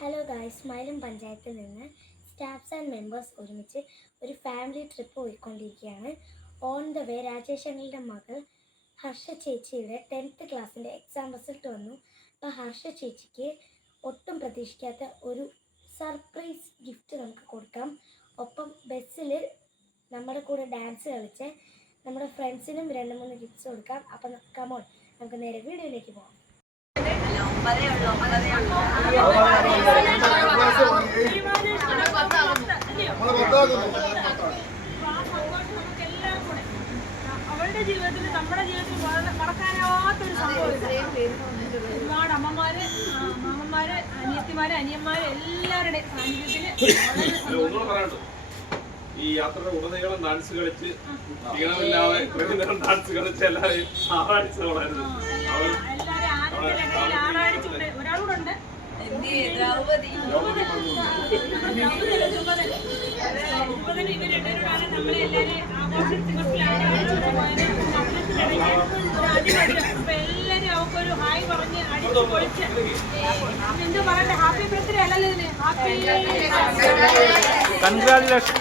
Hello guys, സ്മൈലും പഞ്ചായത്തിൽ നിന്ന് staffs and members ഒരുമിച്ച് ഒരു ഫാമിലി ട്രിപ്പ് പോയിക്കൊണ്ടിരിക്കുകയാണ്. ഓൺ ദ വേ രാജേഷങ്ങളുടെ മകൾ ഹർഷ ചേച്ചിയുടെ 10th ക്ലാസ്സിൻ്റെ എക്സാം റിസൾട്ട് വന്നു. അപ്പോൾ ഹർഷ ചേച്ചിക്ക് ഒട്ടും പ്രതീക്ഷിക്കാത്ത ഒരു സർപ്രൈസ് ഗിഫ്റ്റ് നമുക്ക് കൊടുക്കാം. ഒപ്പം ബസ്സിൽ നമ്മുടെ കൂടെ ഡാൻസ് കളിച്ച് നമ്മുടെ ഫ്രണ്ട്സിനും 2-3 ഗിഫ്റ്റ്സ് കൊടുക്കാം. അപ്പം കമോൺ, നമുക്ക് നേരെ വീഡിയോയിലേക്ക് പോകാം. അവളുടെ ജീവിതത്തിൽ നമ്മുടെ ജീവിതത്തിൽ മറക്കാനാവാത്തൊരു സംഭവം. ഒരുപാട് അമ്മമാര്, മാമന്മാര്, അനിയത്തിമാര്, അനിയന്മാര് എല്ലാവരുടെയും സാന്നിധ്യത്തില് ഈ യാത്രയുടെ ഉടനീളം ഡാൻസ് കളിച്ച് ക്ഷീണമില്ലാതെ ഡാൻസ് കളിച്ച് എല്ലാവരെയും ആറാടിച്ചോളായിരുന്നു. ഒരാളൂടെ നമ്മളെ എല്ലാവരും അപ്പൊ എല്ലാരും അവക്കൊരു ഹായ് പറഞ്ഞ് അടിച്ചു പൊളിച്ച് എന്ത് പറയട്ടെ, ഹാപ്പി ബർത്ത്ഡേ അല്ലല്ലോ ഇതിന്, ഹാപ്പി കൺഗ്രാജുലേഷൻ.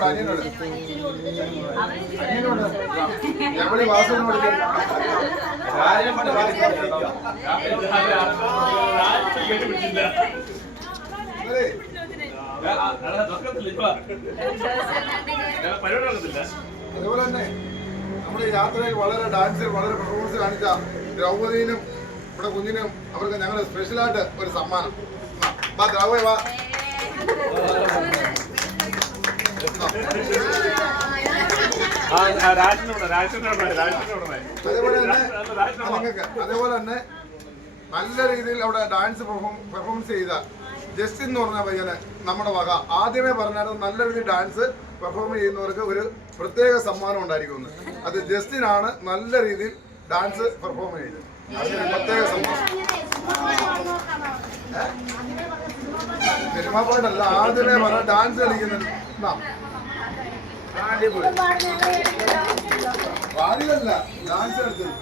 അനിയനോട് എവിടെ വാസനോട് അതുപോലെ തന്നെ നമ്മുടെ യാത്രയിൽ വളരെ ഡാൻസിൽ വളരെ പെർഫോമൻസ് കാണിച്ച ദ്രൗപദീനും ഇവിടെ കുഞ്ഞിനും അവർക്ക് ഞങ്ങൾ സ്പെഷ്യലായിട്ട് ഒരു സമ്മാനം. വാ ദ്രൗപദി വാ. അതേപോലെ തന്നെ നല്ല രീതിയിൽ അവിടെ ഡാൻസ് പെർഫോമൻസ് ചെയ്ത ജസ്റ്റിൻ എന്ന് പറഞ്ഞ പയ്യന് നമ്മുടെ വക ആദ്യമേ പറഞ്ഞായിരുന്നു നല്ല രീതിയിൽ ഡാൻസ് പെർഫോം ചെയ്യുന്നവർക്ക് ഒരു പ്രത്യേക സമ്മാനം ഉണ്ടായിരിക്കുമെന്ന്. അത് ജസ്റ്റിനാണ് നല്ല രീതിയിൽ ഡാൻസ് പെർഫോം ചെയ്തത്. അതിന് പ്രത്യേക സമ്മാനം. സിനിമ പാട്ടല്ല, ആദ്യമേ പറഞ്ഞ ഡാൻസ് കളിക്കുന്നത് പാടിയല്ല ഡാൻസ് കളിച്ചത്.